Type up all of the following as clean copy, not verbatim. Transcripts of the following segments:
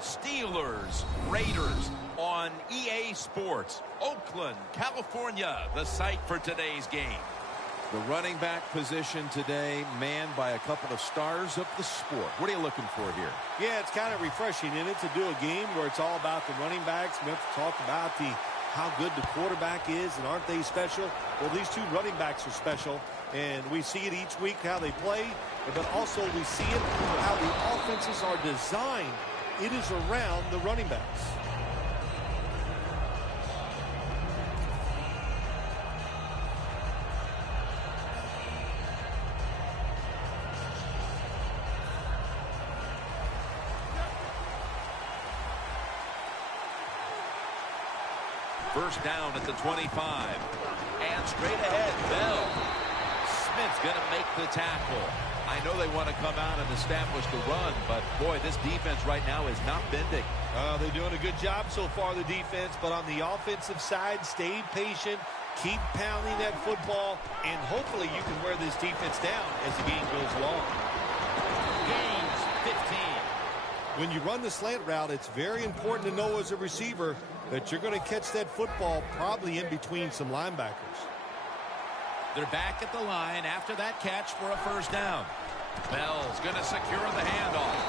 Steelers, Raiders on EA Sports. Oakland, California, the site for today's game. The running back position today manned by a couple of stars of the sport. What are you looking for here? Yeah, it's kind of refreshing in it to do a game where it's all about the running backs. We have to talk about how good the quarterback is, and aren't they special? Well, these two running backs are special, and we see it each week how they play, but also we see it how the offenses are designed. It is around the running backs. First down at the 25. And straight ahead, Bell. Smith's going to make the tackle. I know they want to come out and establish the run, but, boy, this defense right now is not bending. They're doing a good job so far, the defense, but on the offensive side, stay patient, keep pounding that football, and hopefully you can wear this defense down as the game goes along. Gains 15. When you run the slant route, it's very important to know as a receiver that you're going to catch that football probably in between some linebackers. They're back at the line after that catch for a first down. Bell's going to secure the handoff.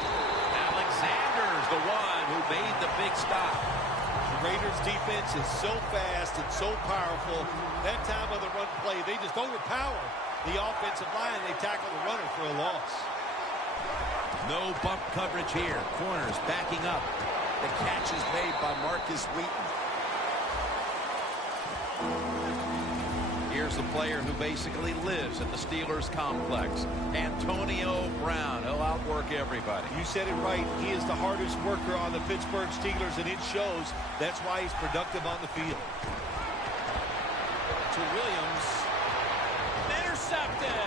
Alexander's the one who made the big stop. The Raiders defense is so fast and so powerful. That time of the run play, they just overpower the offensive line. They tackle the runner for a loss. No bump coverage here. Corners backing up. The catch is made by Marcus Wheaton. Here's the player who basically lives at the Steelers complex. Antonio Brown. He'll outwork everybody. You said it right. He is the hardest worker on the Pittsburgh Steelers, and it shows. That's why he's productive on the field. To Williams. Intercepted.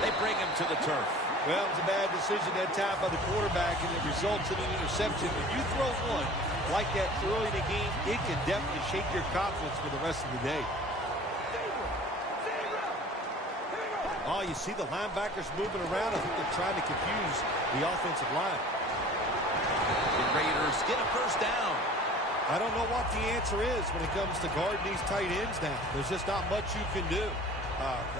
They bring him to the turf. Well, it was a bad decision that time by the quarterback, and it results in an interception. When you throw one like that early in the game, it can definitely shake your confidence for the rest of the day. Oh, you see the linebackers moving around. I think they're trying to confuse the offensive line. The Raiders get a first down. I don't know what the answer is when it comes to guarding these tight ends now. There's just not much you can do.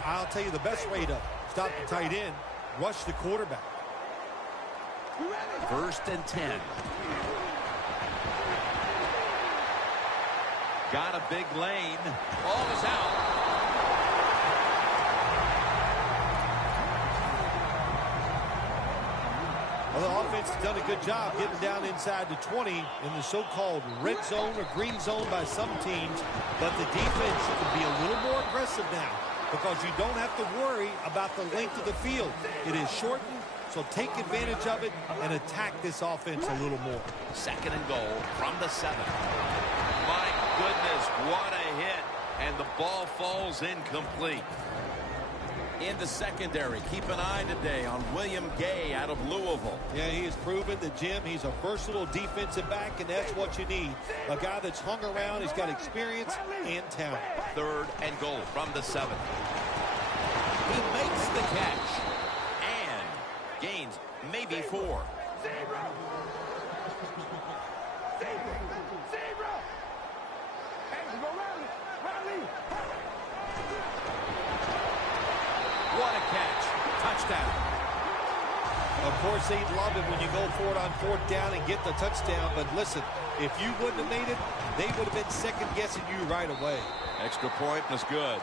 I'll tell you the best way to stop the tight end, rush the quarterback. First and 10. Got a big lane. Ball is out. Well, the offense has done a good job getting down inside the 20 in the so-called red zone or green zone by some teams. But the defense can be a little more aggressive now, because you don't have to worry about the length of the field. It is shortened, so take advantage of it and attack this offense a little more. Second and goal from the 7. My goodness, what a hit. And the ball falls incomplete. In the secondary, keep an eye today on William Gay out of Louisville. Yeah, he has proven that, Jim, he's a versatile defensive back, and that's what you need. A guy that's hung around, he's got experience and talent. Third and goal from the 7. He makes the catch and gains maybe 4. What a catch. Touchdown. Of course, they'd love it when you go for it on 4th down and get the touchdown. But listen, if you wouldn't have made it, they would have been second-guessing you right away. Extra point was good.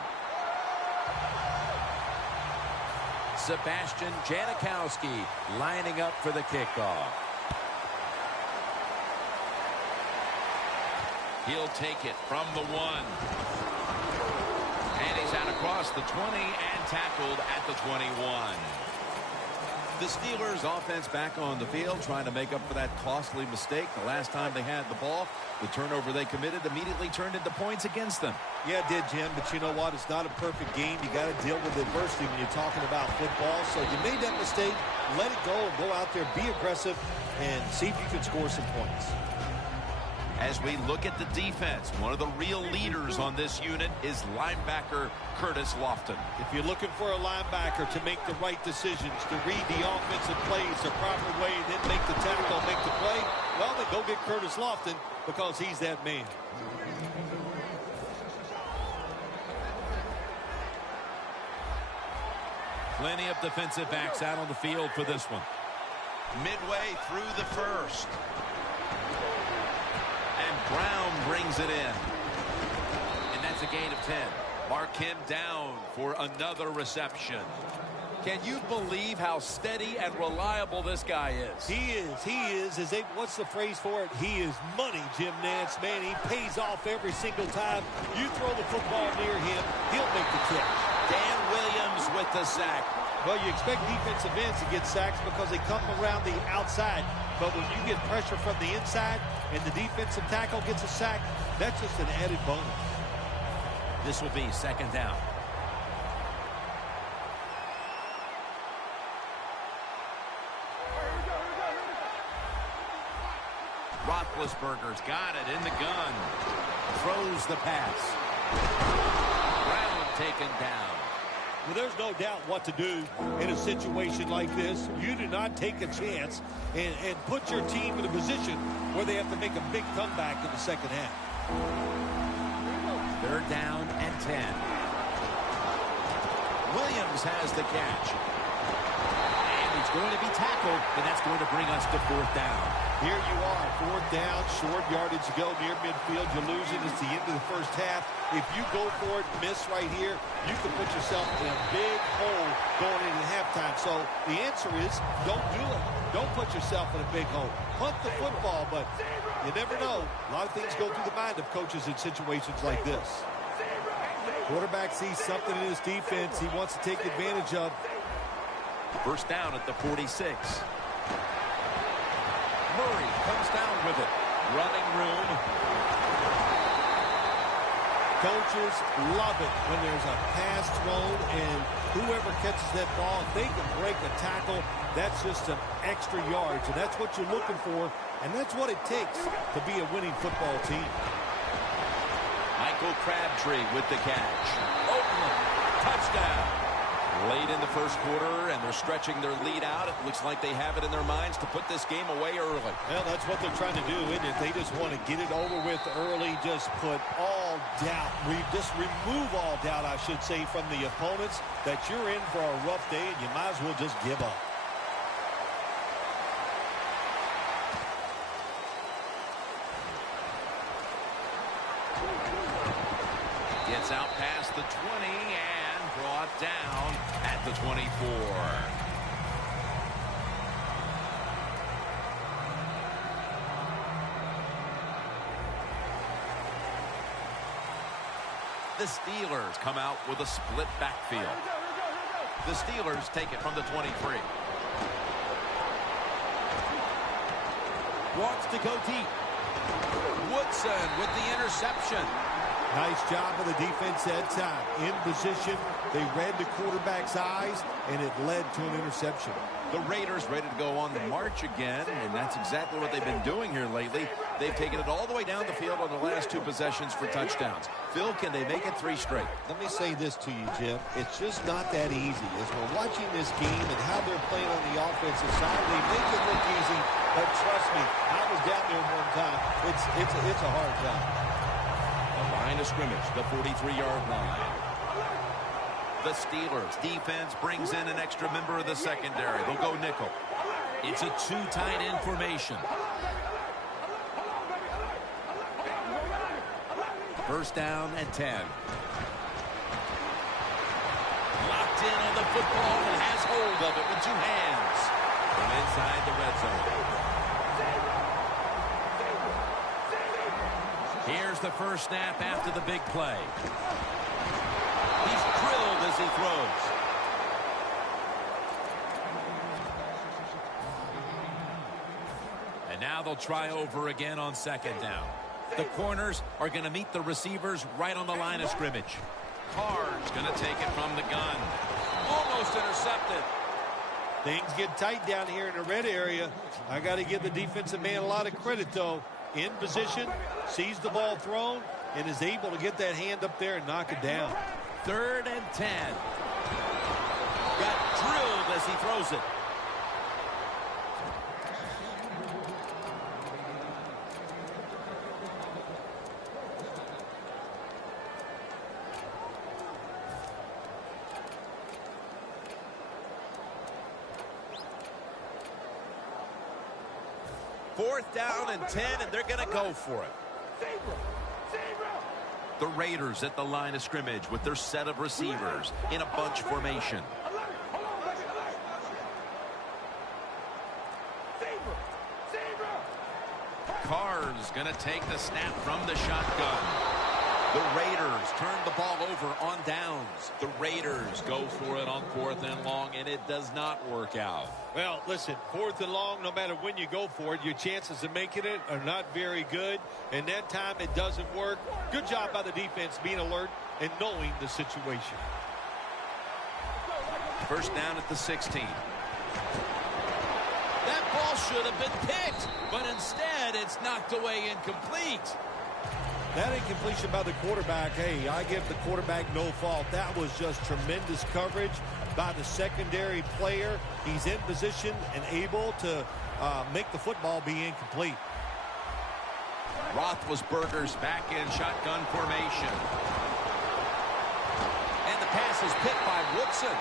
Sebastian Janikowski lining up for the kickoff. He'll take it from the 1. And he's out across the 20 and tackled at the 21. The Steelers offense back on the field, trying to make up for that costly mistake. The last time they had the ball, the turnover they committed immediately turned into points against them. Yeah, it did, Jim, but you know what? It's not a perfect game. You got to deal with adversity when you're talking about football. So you made that mistake, let it go, and go out there, be aggressive, and see if you can score some points. As we look at the defense, one of the real leaders on this unit is linebacker Curtis Lofton. If you're looking for a linebacker to make the right decisions, to read the offensive plays the proper way, then make the tackle, make the play, well, then go get Curtis Lofton because he's that man. Plenty of defensive backs out on the field for this one. Midway through the first. And Brown brings it in. And that's a gain of 10. Mark him down for another reception. Can you believe how steady and reliable this guy is? He is. What's the phrase for it? He is money, Jim Nantz. Man, he pays off every single time. You throw the football near him, he'll make the catch. Dan Williams with the sack. Well, you expect defensive ends to get sacks because they come around the outside. But when you get pressure from the inside and the defensive tackle gets a sack, that's just an added bonus. This will be second down. Roethlisberger's got it in the gun. Throws the pass. Brown taken down. Well, there's no doubt what to do in a situation like this. You do not take a chance and put your team in a position where they have to make a big comeback in the second half. Third down and 10. Williams has the catch. And he's going to be tackled, and that's going to bring us to fourth down. Here you are, fourth down, short yardage to go near midfield. You're losing. It's the end of the first half. If you go for it, miss right here, you can put yourself in a big hole going into halftime. So the answer is don't do it. Don't put yourself in a big hole. Punt the football, but you never know. A lot of things go through the mind of coaches in situations like this. Quarterback sees something in his defense he wants to take advantage of. First down at the 46. Murray comes down with it. Running room. Coaches love it when there's a pass thrown and whoever catches that ball, if they can break a tackle, that's just some extra yards. And that's what you're looking for, and that's what it takes to be a winning football team. Michael Crabtree with the catch. Oakland, touchdown. Late in the first quarter, and they're stretching their lead out. It looks like they have it in their minds to put this game away early. Well, that's what they're trying to do, isn't it? They just want to get it over with early, just put all doubt, just remove all doubt, I should say, from the opponents that you're in for a rough day, and you might as well just give up. Gets out past the 20 and brought down at the 24. The Steelers come out with a split backfield. The Steelers take it from the 23. Wants to go deep. Woodson with the interception. Nice job of the defense that time. In position, they read the quarterback's eyes, and it led to an interception. The Raiders ready to go on the march again, and that's exactly what they've been doing here lately. They've taken it all the way down the field on the last two possessions for touchdowns. Phil, can they make it 3 straight? Let me say this to you, Jim. It's just not that easy. As we're watching this game and how they're playing on the offensive side, they make it look easy, but trust me, I was down there one time. It's a hard job. The line of scrimmage, the 43-yard line. The Steelers defense brings in an extra member of the secondary. They'll go nickel. It's a 2-tight end formation. First down and 10. Locked in on the football and has hold of it with 2 hands from inside the red zone. Here's the first snap after the big play. He's drilled as he throws. And now they'll try over again on second down. The corners are going to meet the receivers right on the line of scrimmage. Carr's going to take it from the gun. Almost intercepted. Things get tight down here in the red area. I got to give the defensive man a lot of credit, though. in position, sees the ball thrown, and is able to get that hand up there and knock it down. 3rd and 10. Got drilled as he throws it. Fourth down and 10, and they're going to go for it. The Raiders at the line of scrimmage with their set of receivers in a bunch formation. Carr's going to take the snap from the shotgun. The Raiders turn the ball over on downs. The Raiders go for it on 4th and long, and it does not work out. Well, listen, 4th and long, no matter when you go for it, your chances of making it are not very good. And that time it doesn't work. Good job by the defense being alert and knowing the situation. First down at the 16. That ball should have been picked, but instead it's knocked away incomplete. That incompletion by the quarterback, hey, I give the quarterback no fault. That was just tremendous coverage by the secondary player. He's in position and able to make the football be incomplete. Roethlisberger's back in shotgun formation. And the pass is picked by Woodson.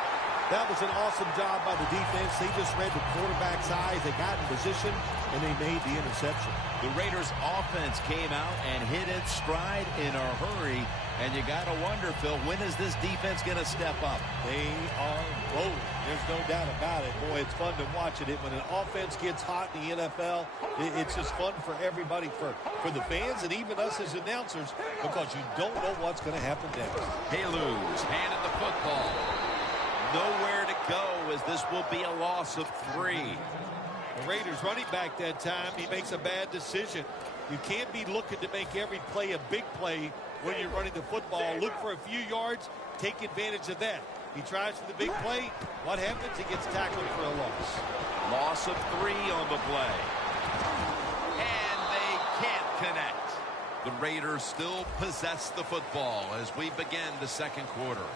That was an awesome job by the defense. They just read the quarterback's eyes. They got in position, and they made the interception. The Raiders' offense came out and hit its stride in a hurry. And you got to wonder, Phil, when is this defense going to step up? They are rolling. There's no doubt about it. Boy, it's fun to watch it. When an offense gets hot in the NFL, it's just fun for everybody, for the fans and even us as announcers, because you don't know what's going to happen next. Halu's handed the football. Nowhere to go, as this will be a loss of 3. The Raiders running back that time, he makes a bad decision. You can't be looking to make every play a big play when you're running the football. Look for a few yards, take advantage of that. He tries for the big play. What happens? He gets tackled for a loss. Loss of 3 on the play. And they can't connect. The Raiders still possess the football as we begin the second quarter.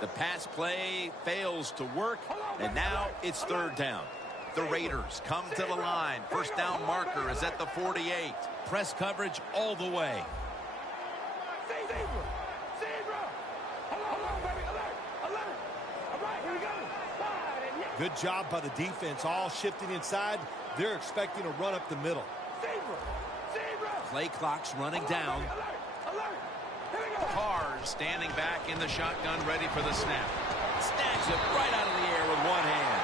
The pass play fails to work, and now it's 3rd down. The Raiders come to the line. First down marker is at the 48. Press coverage all the way. Good job by the defense, all shifting inside. They're expecting a run up the middle. Play clock's running down. Carr standing back in the shotgun, ready for the snap. Snags it right out of the air with one hand.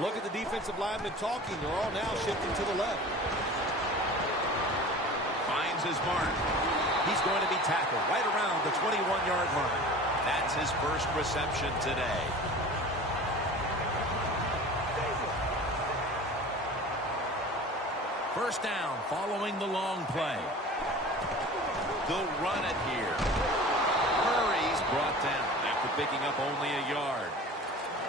Look at the defensive linemen talking. They're all now shifting to the left. Finds his mark. He's going to be tackled right around the 21-yard line. That's his first reception today. First down following the long play. They'll run it here. Murray's brought down after picking up only a yard.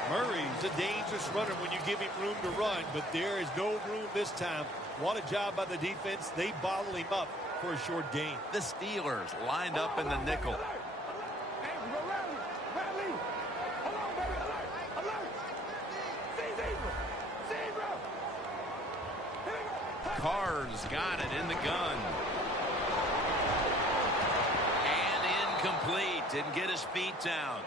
Murray's a dangerous runner when you give him room to run, but there is no room this time. What a job by the defense. They bottle him up for a short gain. The Steelers lined up in the nickel. Carr's got it in the gun. And incomplete. Didn't get his feet down.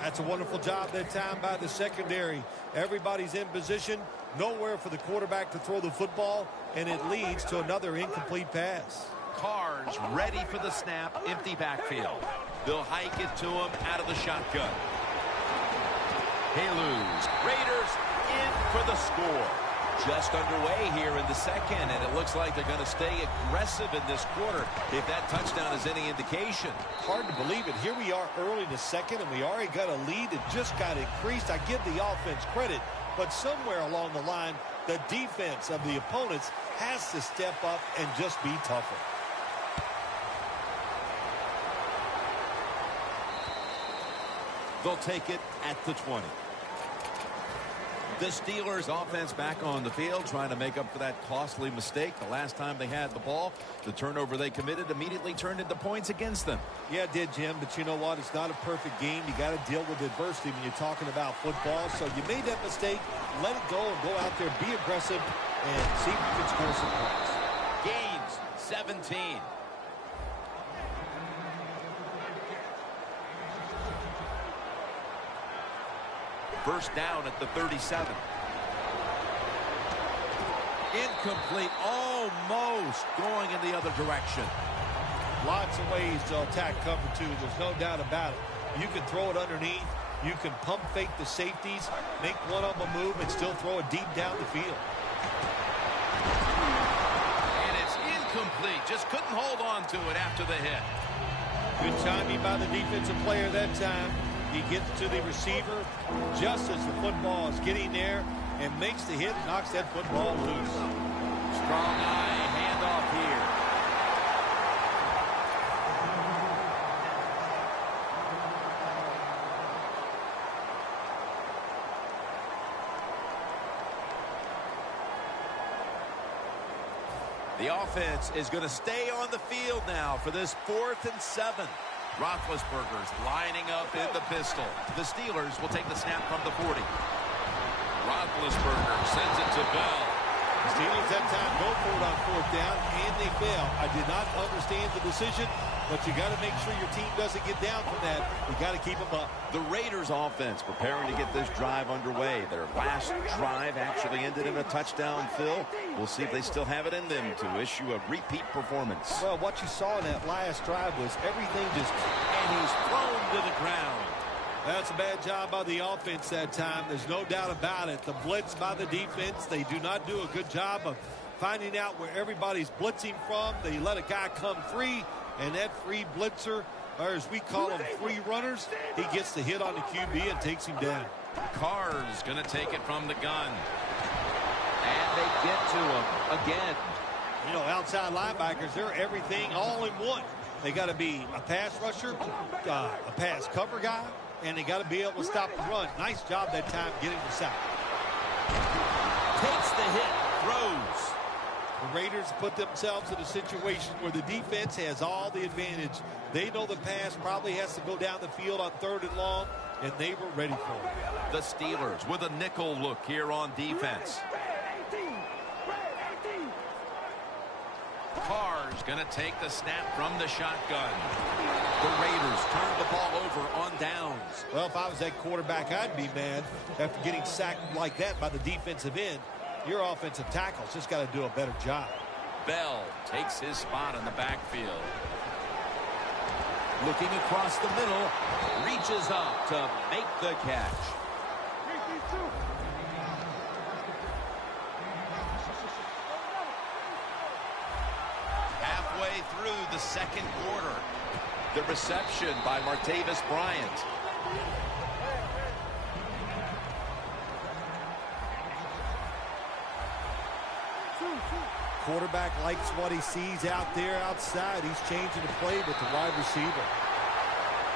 That's a wonderful job that time by the secondary. Everybody's in position. Nowhere for the quarterback to throw the football, and it leads to another incomplete pass. Carr's ready for the snap. Empty backfield. They'll hike it to him out of the shotgun. Halu's Raiders in for the score. just underway here in the second, and it looks like they're going to stay aggressive in this quarter if that touchdown is any indication. Hard to believe it. Here we are early in the second, and we already got a lead that just got increased. I give the offense credit, but somewhere along the line, the defense of the opponents has to step up and just be tougher. They'll take it at the 20. The Steelers offense back on the field trying to make up for that costly mistake. The last time they had the ball, the turnover they committed immediately turned into points against them. Yeah, it did, Jim, but you know what? It's not a perfect game. You got to deal with adversity when you're talking about football. So you made that mistake, let it go and go out there, be aggressive, and see if you can score some points. Gains 17. First down at the 37. Incomplete, almost going in the other direction. Lots of ways to attack cover two. There's no doubt about it. You can throw it underneath. You can pump fake the safeties, make one of them move, and still throw it deep down the field. And it's incomplete. Just couldn't hold on to it after the hit. Good timing by the defensive player that time. He gets to the receiver just as the football is getting there and makes the hit, knocks that football loose. Strong eye handoff here. The offense is going to stay on the field now for this 4th and 7. Roethlisberger's lining up in the pistol. The Steelers will take the snap from the 40. Roethlisberger sends it to Bell. The Steelers that time go for it on 4th down, and they fail. I did not understand the decision, but you got to make sure your team doesn't get down from that. You got to keep them up. The Raiders offense preparing to get this drive underway. Their last drive actually ended in a touchdown, Phil. We'll see if they still have it in them to issue a repeat performance. Well, what you saw in that last drive was everything just... And he's thrown to the ground. That's a bad job by the offense that time. There's no doubt about it. The blitz by the defense, they do not do a good job of finding out where everybody's blitzing from. They let a guy come free, and that free blitzer, or as we call them, free runners, he gets the hit on the QB and takes him down. Carr's going to take it from the gun. And they get to him again. You know, outside linebackers, they're everything all in one. They got to be a pass rusher, a pass cover guy, and they got to be able to stop the run. Nice job that time getting the sack. Takes the hit, throws. The Raiders put themselves in a situation where the defense has all the advantage. They know the pass probably has to go down the field on 3rd and long, and they were ready for it. The Steelers with a nickel look here on defense. Carr's going to take the snap from the shotgun. The Raiders turn the ball over on downs. Well, if I was that quarterback, I'd be mad after getting sacked like that by the defensive end. Your offensive tackle's just got to do a better job. Bell takes his spot in the backfield. Looking across the middle, reaches up to make the catch. Halfway through the second quarter, the reception by Martavis Bryant. Quarterback likes what he sees out there outside. He's changing the play with the wide receiver.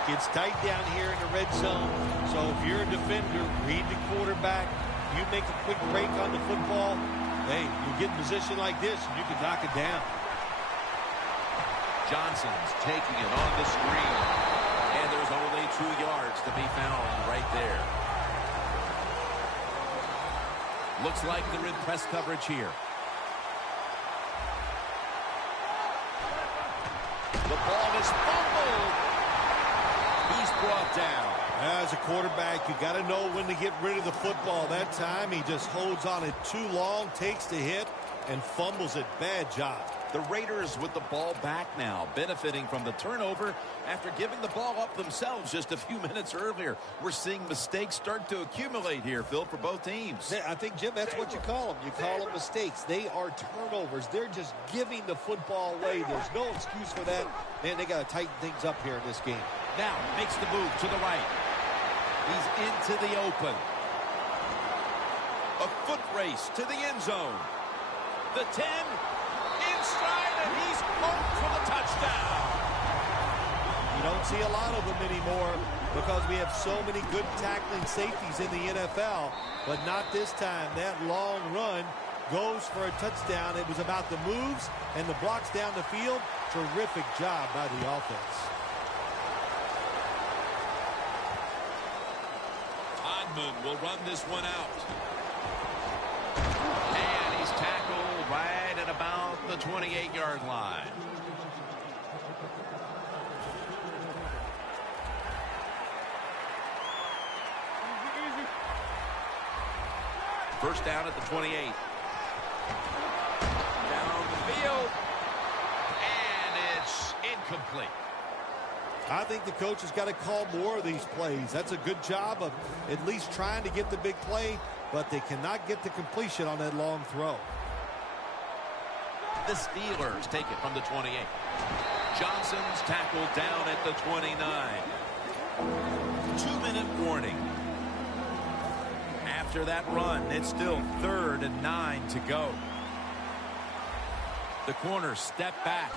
Gets tight down here in the red zone. So if you're a defender, read the quarterback. You make a quick break on the football. Hey, you get in position like this, and you can knock it down. Johnson's taking it on the screen. And there's only 2 yards to be found right there. Looks like they're in press coverage here. The ball is fumbled. He's brought down. As a quarterback, you got to know when to get rid of the football. That time, he just holds on it too long, takes the hit, and fumbles it. Bad job. The Raiders with the ball back now, benefiting from the turnover after giving the ball up themselves just a few minutes earlier. We're seeing mistakes start to accumulate here, Phil, for both teams. I think, Jim, that's what you call them. You call them mistakes. They are turnovers. They're just giving the football away. There's no excuse for that. Man, they got to tighten things up here in this game. Now makes the move to the right. He's into the open. A foot race to the end zone. The 10, inside, and he's home for the touchdown. You don't see a lot of them anymore because we have so many good tackling safeties in the NFL, but not this time. That long run goes for a touchdown. It was about the moves and the blocks down the field. Terrific job by the offense. Odman will run this one out. And he's tackled right at about the 28-yard line. First down at the 28. Down the field. And it's incomplete. I think the coach has got to call more of these plays. That's a good job of at least trying to get the big play, but they cannot get the completion on that long throw. The Steelers take it from the 28. Johnson's tackled down at the 29. 2-minute warning. After that run, it's still 3rd and 9 to go. The corners step back.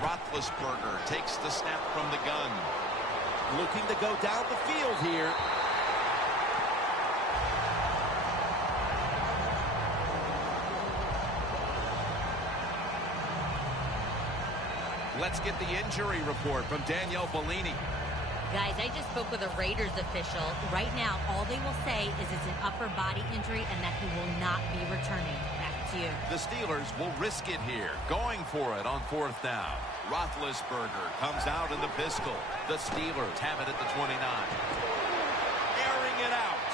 Roethlisberger takes the snap from the gun. Looking to go down the field here. Let's get the injury report from Danielle Bellini. Guys, I just spoke with a Raiders official. Right now, all they will say is it's an upper body injury and that he will not be returning. Back to you. The Steelers will risk it here, going for it on 4th down. Roethlisberger comes out in the pistol. The Steelers have it at the 29. Airing it out.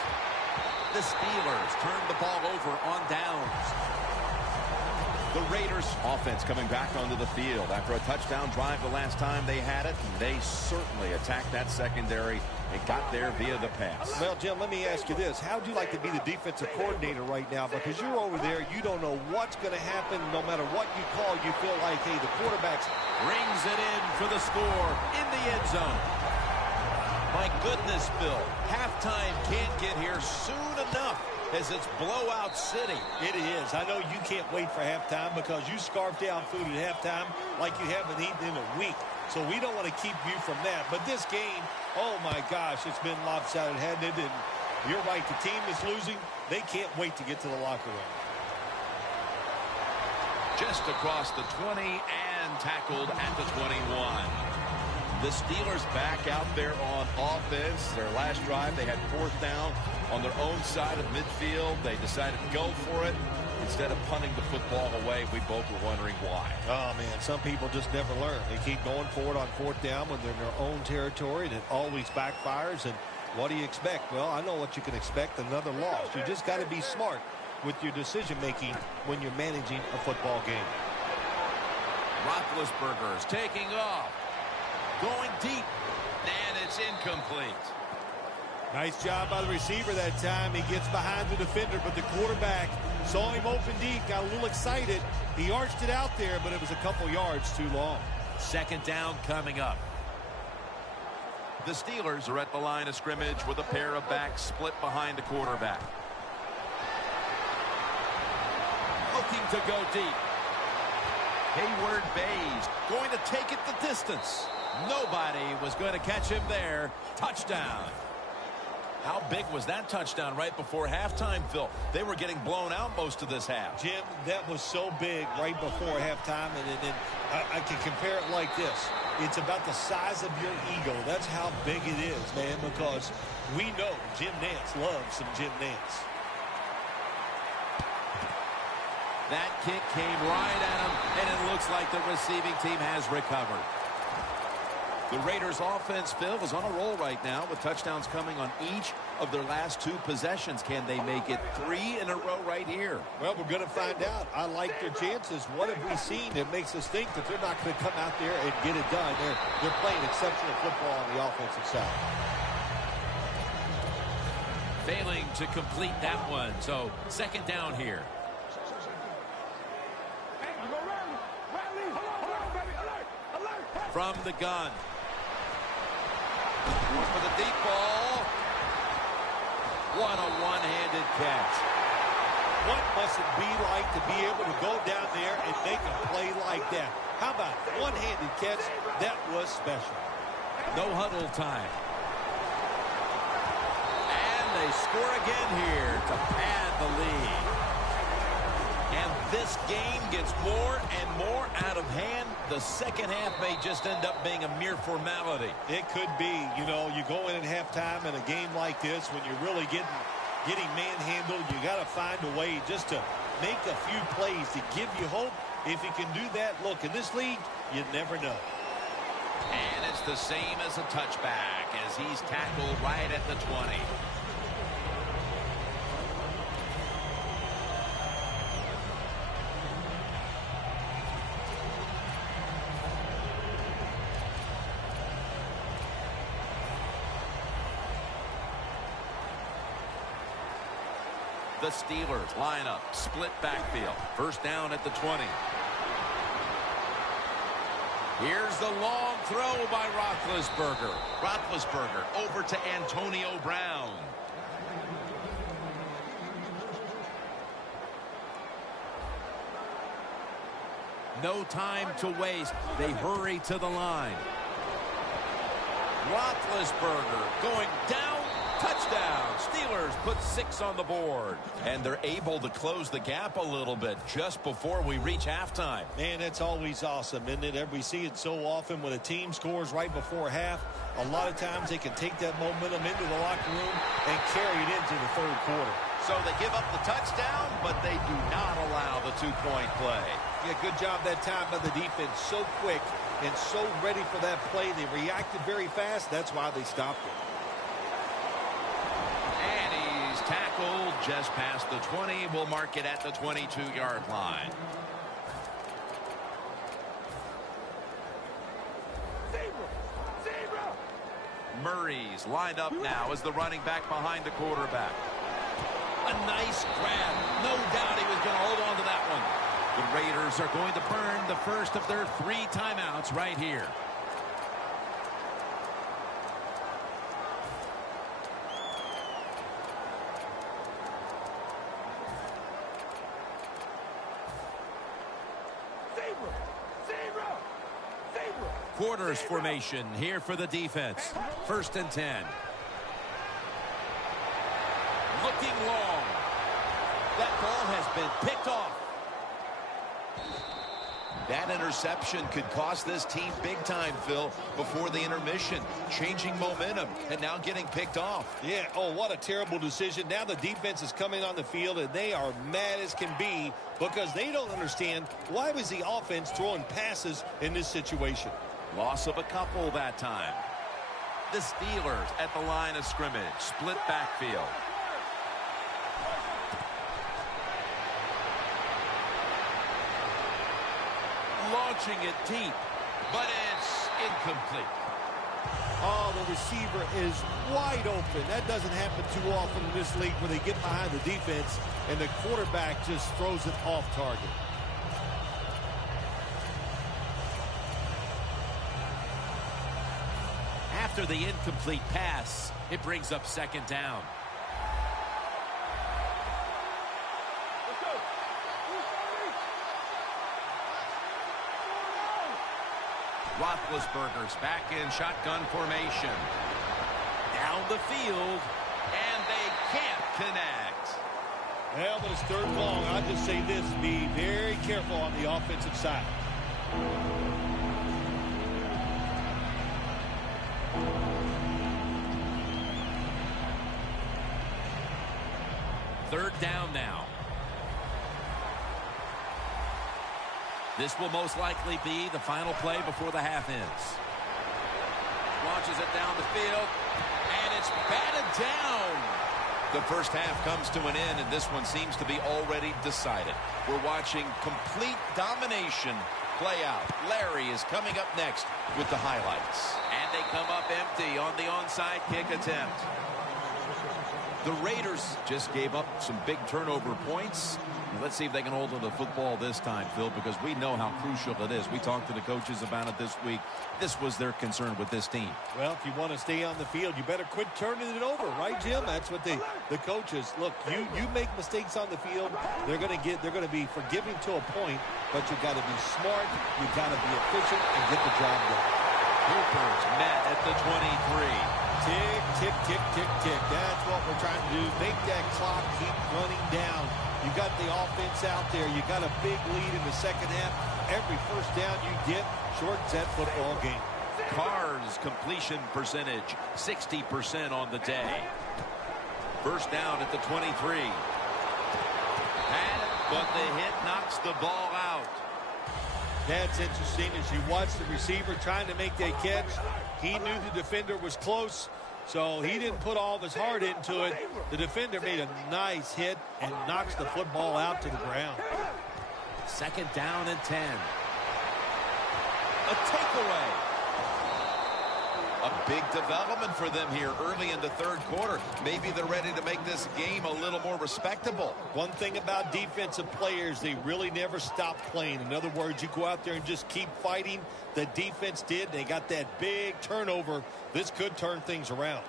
The Steelers turn the ball over on downs. The Raiders offense coming back onto the field after a touchdown drive the last time they had it. They certainly attacked that secondary and got there via the pass. Well, Jim, let me ask you this. How would you like to be the defensive coordinator right now? Because you're over there, you don't know what's going to happen. No matter what you call, you feel like, hey, the quarterback's... Brings it in for the score in the end zone. My goodness, Bill. Halftime can't get here soon enough as it's blowout city. It is. I know you can't wait for halftime because you scarf down food at halftime like you haven't eaten in a week. So we don't want to keep you from that. But this game, oh my gosh, it's been lopsided, hasn't it? And you're right, the team that's losing, they can't wait to get to the locker room. Just across the 20 and tackled at the 21. The Steelers back out there on offense. Their last drive, they had 4th down on their own side of midfield. They decided to go for it instead of punting the football away. We both were wondering why. Oh, man, some people just never learn. They keep going for it on 4th down when they're in their own territory, and it always backfires. And what do you expect? Well, I know what you can expect, another loss. You just got to be smart with your decision-making when you're managing a football game. Roethlisberger's taking off. Going deep, and it's incomplete. Nice job by the receiver that time. He gets behind the defender, but the quarterback saw him open deep, got a little excited. He arched it out there, but it was a couple yards too long. 2nd down coming up. The Steelers are at the line of scrimmage with a pair of backs split behind the quarterback. Looking to go deep. Hayward Bays going to take it the distance. Nobody was going to catch him there. Touchdown. How big was that touchdown right before halftime, Phil? They were getting blown out most of this half. Jim, that was so big right before halftime, and I can compare it like this. It's about the size of your ego. That's how big it is, man, because we know Jim Nantz loves some Jim Nantz. That kick came right at him, and it looks like the receiving team has recovered. The Raiders offense, Phil, is on a roll right now with touchdowns coming on each of their last 2 possessions. Can they make it 3 in a row right here? Well, we're going to find out. I like their chances. What have we seen that makes us think that they're not going to come out there and get it done? They're playing exceptional football on the offensive side. Failing to complete that one. So second down here. From the gun. Going for the deep ball. What a one-handed catch. What must it be like to be able to go down there and make a play like that? How about one-handed catch? That was special. No huddle time. And they score again here to pad the lead. And this game gets more and more out of hand. The second half may just end up being a mere formality. It could be. You know, you go in at halftime in a game like this when you're really getting manhandled. You got to find a way just to make a few plays to give you hope. If you can do that, look, in this league, you never know. And it's the same as a touchback as he's tackled right at the 20. The Steelers line up, split backfield. First down at the 20. Here's the long throw by Roethlisberger. Roethlisberger over to Antonio Brown. No time to waste. They hurry to the line. Roethlisberger going down. Touchdown. Steelers put 6 on the board. And they're able to close the gap a little bit just before we reach halftime. Man, that's always awesome, isn't it? We see it so often when a team scores right before half. A lot of times they can take that momentum into the locker room and carry it into the third quarter. So they give up the touchdown, but they do not allow the 2-point play. Yeah, good job that time by the defense. So quick and so ready for that play. They reacted very fast. That's why they stopped it. Tackled just past the 20. We'll mark it at the 22-yard line. Murray's lined up now as the running back behind the quarterback. A nice grab. No doubt he was going to hold on to that one. The Raiders are going to burn the first of their 3 timeouts right here. Quarters formation here for the defense. First and 10. Looking long. That ball has been picked off. That interception could cost this team big time, Phil, before the intermission. Changing momentum and now getting picked off. Yeah, oh, what a terrible decision. Now the defense is coming on the field, and they are mad as can be because they don't understand why was the offense throwing passes in this situation. Loss of a couple that time. The Steelers at the line of scrimmage. Split backfield. Launching it deep, but it's incomplete. Oh, the receiver is wide open. That doesn't happen too often in this league where they get behind the defense and the quarterback just throws it off target. After the incomplete pass, it brings up second down. Roethlisberger's back in shotgun formation. Down the field, and they can't connect. Well, but it's third and long. I'll just say this, be very careful on the offensive side. Third down now. This will most likely be the final play before the half ends. launches it down the field, and it's batted down. The first half comes to an end, and this one seems to be already decided. We're watching complete domination play out. Larry is coming up next with the highlights. And they come up empty on the onside kick attempt. The Raiders just gave up some big turnover points. Let's see if they can hold on to the football this time, Phil, because we know how crucial it is. We talked to the coaches about it this week. This was their concern with this team. Well, if you want to stay on the field, you better quit turning it over, right, Jim? That's what the coaches look. You make mistakes on the field, they're going to be forgiving to a point, but you got to be smart, you got to be efficient, and get the job done. Cooper's met at the 23. Tick, tick, tick, tick, tick. That's what we're trying to do. Make that clock keep running down. You got the offense out there. You got a big lead in the second half. Every first down you get shortens that football game. Carr's completion percentage, 60% on the day. First down at the 23. But the hit knocks the ball out. That's interesting. As you watch the receiver trying to make that catch, he knew the defender was close, so he didn't put all of his heart into it. The defender made a nice hit and knocks the football out to the ground. Second down and 10. A takeaway. A big development for them here early in the third quarter. Maybe they're ready to make this game a little more respectable. One thing about defensive players, they really never stop playing. In other words, you go out there and just keep fighting. The defense did. They got that big turnover. This could turn things around.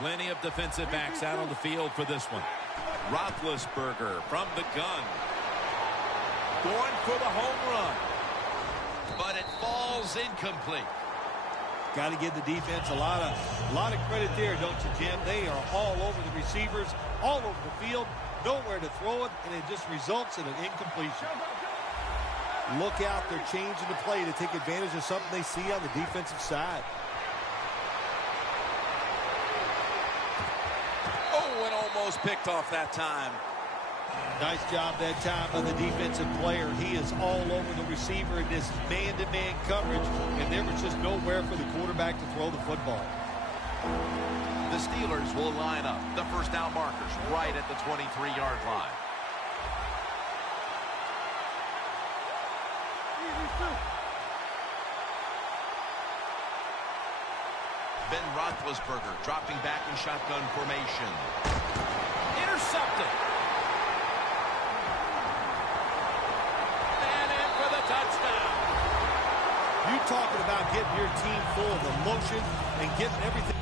Plenty of defensive backs out on the field for this one. Roethlisberger from the gun. Going for the home run. But it falls incomplete. Got to give the defense a lot of credit there, don't you, Jim? They are all over the receivers, all over the field, nowhere to throw it, and it just results in an incompletion. Look out, they're changing the play to take advantage of something they see on the defensive side. Oh, and almost picked off that time. Nice job that time by the defensive player. He is all over the receiver in this man-to-man coverage, and there was just nowhere for the quarterback to throw the football. The Steelers will line up. The first down markers right at the 23-yard line. Ben Roethlisberger dropping back in shotgun formation. Intercepted. You talking about getting your team full of emotion and getting everything.